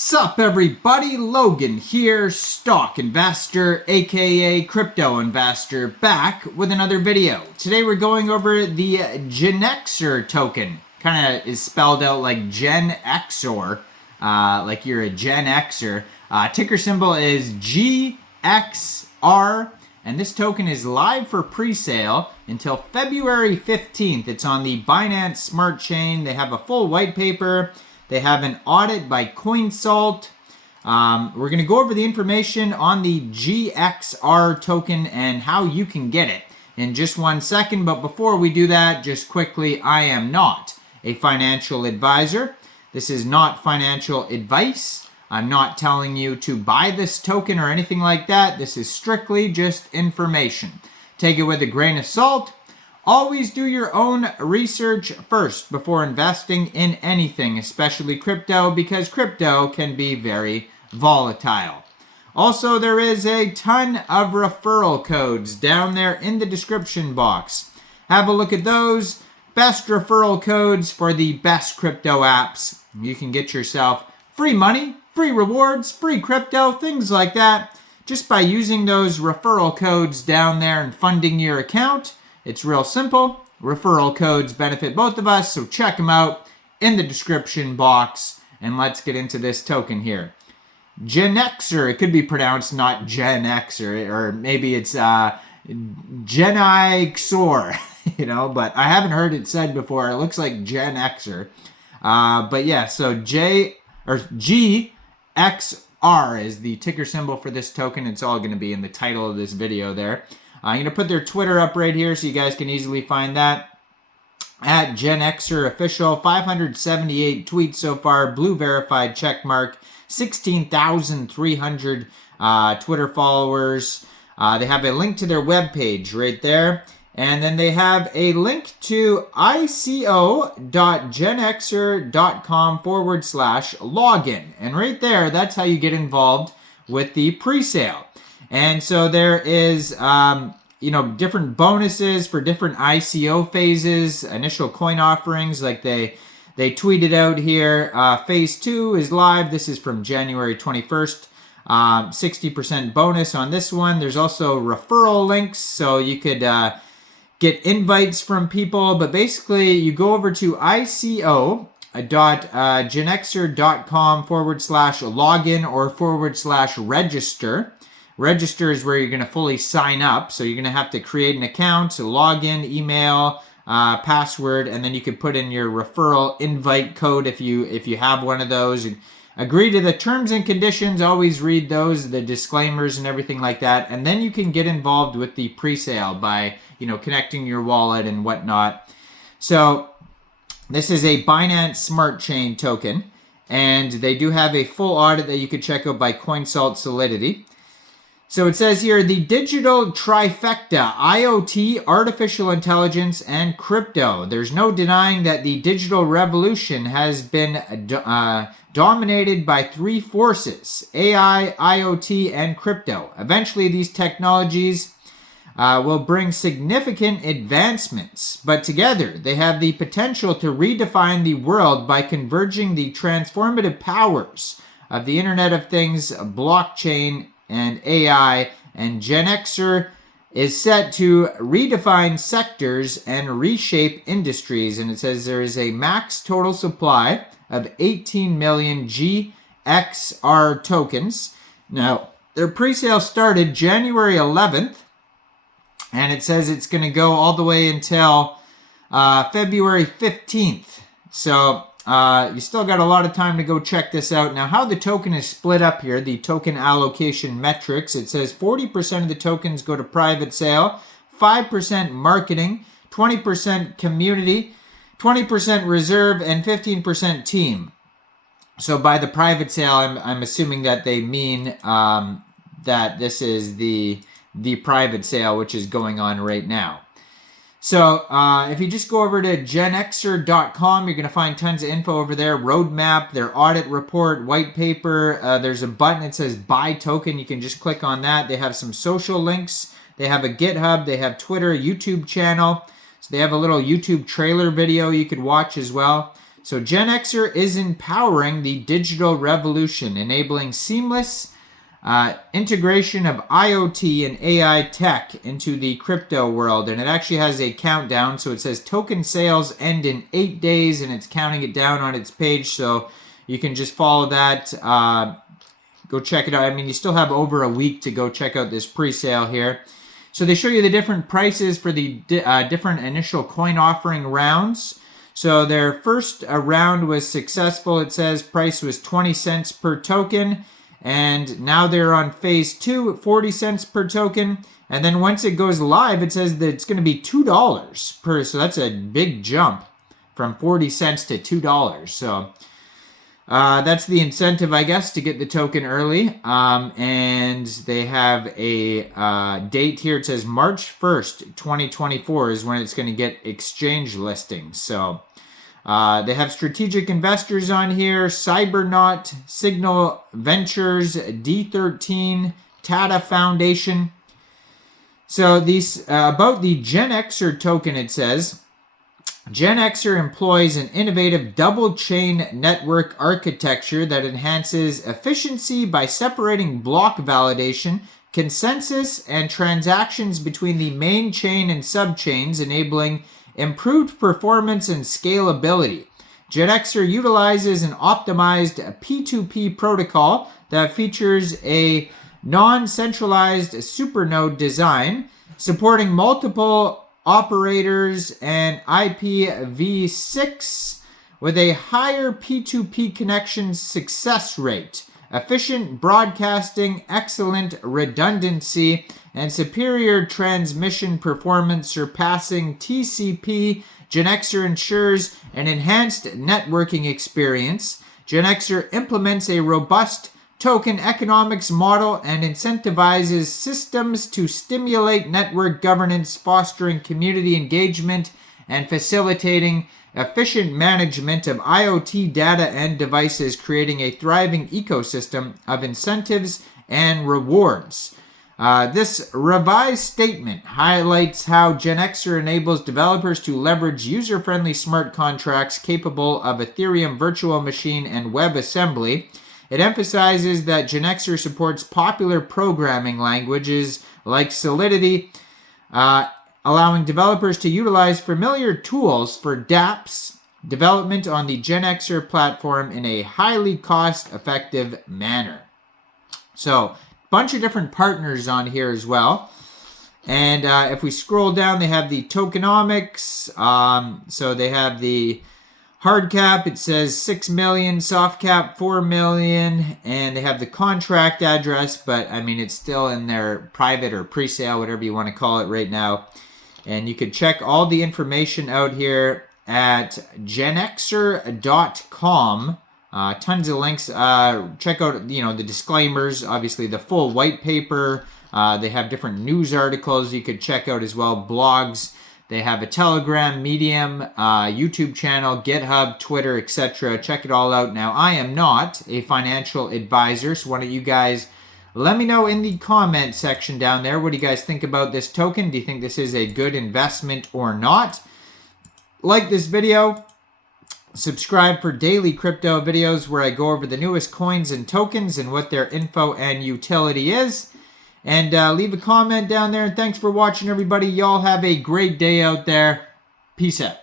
Sup everybody, Logan here, stock investor aka crypto investor, back with another video. Today we're going over the Genixor token. Kind of is spelled out like Genixor, like you're a Gen Xer. Ticker symbol is GXR, and this token is live for pre-sale until February 15th. It's on the Binance Smart Chain. They have a full white paper. They have an audit by Coinbase. We're going to go over the information on the GXR token and how you can get it in just 1 second. But before we do that, just quickly, I am not a financial advisor. This is not financial advice. I'm not telling you to buy this token or anything like that. This is strictly just information. Take it with a grain of salt. Always do your own research first before investing in anything, especially crypto, because crypto can be very volatile. Also, there is a ton of referral codes down there in the description box. Have a look at those. Best referral codes for the best crypto apps. You can get yourself free money, free rewards, free crypto, things like that, just by using those referral codes down there and funding your account. It's real simple. Referral codes benefit both of us, so check them out in the description box. And let's get into this token here. Genixor, it could be pronounced not Gen Xer, or maybe it's Genixor, but I haven't heard it said before. It looks like Gen Xer. But yeah, so GXR is the ticker symbol for this token. It's all going to be in the title of this video there. I'm going to put their Twitter up right here so you guys can easily find that. At Genixor Official, 578 tweets so far, blue verified check mark, 16,300 Twitter followers. They have a link to their webpage right there. And then they have a link to ico.genixor.com/login. And right there, that's how you get involved with the pre-sale. And so there is, different bonuses for different ICO phases, initial coin offerings, like they tweeted out here. Phase 2 is live. This is from January 21st. 60% bonus on this one. There's also referral links, so you could get invites from people. But basically, you go over to ico.genixor.com/login or /register. Register is where you're going to fully sign up. So you're going to have to create an account, so login, email, password, and then you can put in your referral invite code if you have one of those. And agree to the terms and conditions. Always read those, the disclaimers and everything like that. And then you can get involved with the pre-sale by, connecting your wallet and whatnot. So this is a Binance Smart Chain token, and they do have a full audit that you could check out by Coinbase Solidity. So it says here, the digital trifecta, IoT, artificial intelligence, and crypto. There's no denying that the digital revolution has been dominated by three forces: AI, IoT, and crypto. Eventually, these technologies will bring significant advancements, but together they have the potential to redefine the world by converging the transformative powers of the Internet of Things, blockchain, and AI, and Genixor is set to redefine sectors and reshape industries. And it says there is a max total supply of 18 million GXR tokens. Now, their pre-sale started January 11th, and it says it's going to go all the way until February 15th. So you still got a lot of time to go check this out. Now, how the token is split up here, the token allocation metrics, it says 40% of the tokens go to private sale, 5% marketing, 20% community, 20% reserve, and 15% team. So by the private sale, I'm assuming that they mean that this is the private sale, which is going on right now. So if you just go over to genixor.com, you're going to find tons of info over there. Roadmap, their audit report, white paper. There's a button that says buy token. You can just click on that. They have some social links. They have a GitHub. They have Twitter, YouTube channel. So they have a little YouTube trailer video you could watch as well. So Genixor is empowering the digital revolution, enabling seamless integration of IoT and AI tech into the crypto world. And it actually has a countdown. So it says token sales end in 8 days, and it's counting it down on its page. So you can just follow that. Go check it out. I mean, you still have over a week to go check out this pre-sale here. So they show you the different prices for the different initial coin offering rounds. So their first round was successful. It says price was 20 cents per token. And now they're on phase 2 at 40 cents per token. And then once it goes live, it says that it's going to be $2 per. So that's a big jump from 40 cents to $2. So that's the incentive, I guess, to get the token early. And they have a date here. It says March 1st, 2024 is when it's going to get exchange listings. So they have strategic investors on here: Cybernaut, Signal Ventures, D13, Tata Foundation. So these about the Genixor token, it says Genixor employs an innovative double-chain network architecture that enhances efficiency by separating block validation, consensus, and transactions between the main chain and subchains, enabling improved performance and scalability. Genixor utilizes an optimized P2P protocol that features a non-centralized supernode design, supporting multiple operators and IPv6 with a higher P2P connection success rate, efficient broadcasting, excellent redundancy, and superior transmission performance surpassing TCP. Genixor ensures an enhanced networking experience. Genixor implements a robust token economics model and incentivizes systems to stimulate network governance, fostering community engagement and facilitating efficient management of IoT data and devices, creating a thriving ecosystem of incentives and rewards. This revised statement highlights how Genixor enables developers to leverage user-friendly smart contracts capable of Ethereum virtual machine and WebAssembly. It emphasizes that Genixor supports popular programming languages like Solidity, allowing developers to utilize familiar tools for dApps development on the Genixor platform in a highly cost-effective manner. So, bunch of different partners on here as well. And if we scroll down, they have the tokenomics. So they have the hard cap, it says 6 million, soft cap 4 million, and they have the contract address, but I mean it's still in their private or pre-sale, whatever you want to call it right now. And you could check all the information out here at genixor.com. Tons of links. Check out, the disclaimers, obviously the full white paper. They have different news articles you could check out as well, blogs. They have a Telegram, Medium, YouTube channel, GitHub, Twitter, etc. Check it all out. Now, I am not a financial advisor, so why don't you guys let me know in the comment section down there. What do you guys think about this token? Do you think this is a good investment or not? Like this video. Subscribe for daily crypto videos where I go over the newest coins and tokens and what their info and utility is. And leave a comment down there. And thanks for watching, everybody. Y'all have a great day out there. Peace out.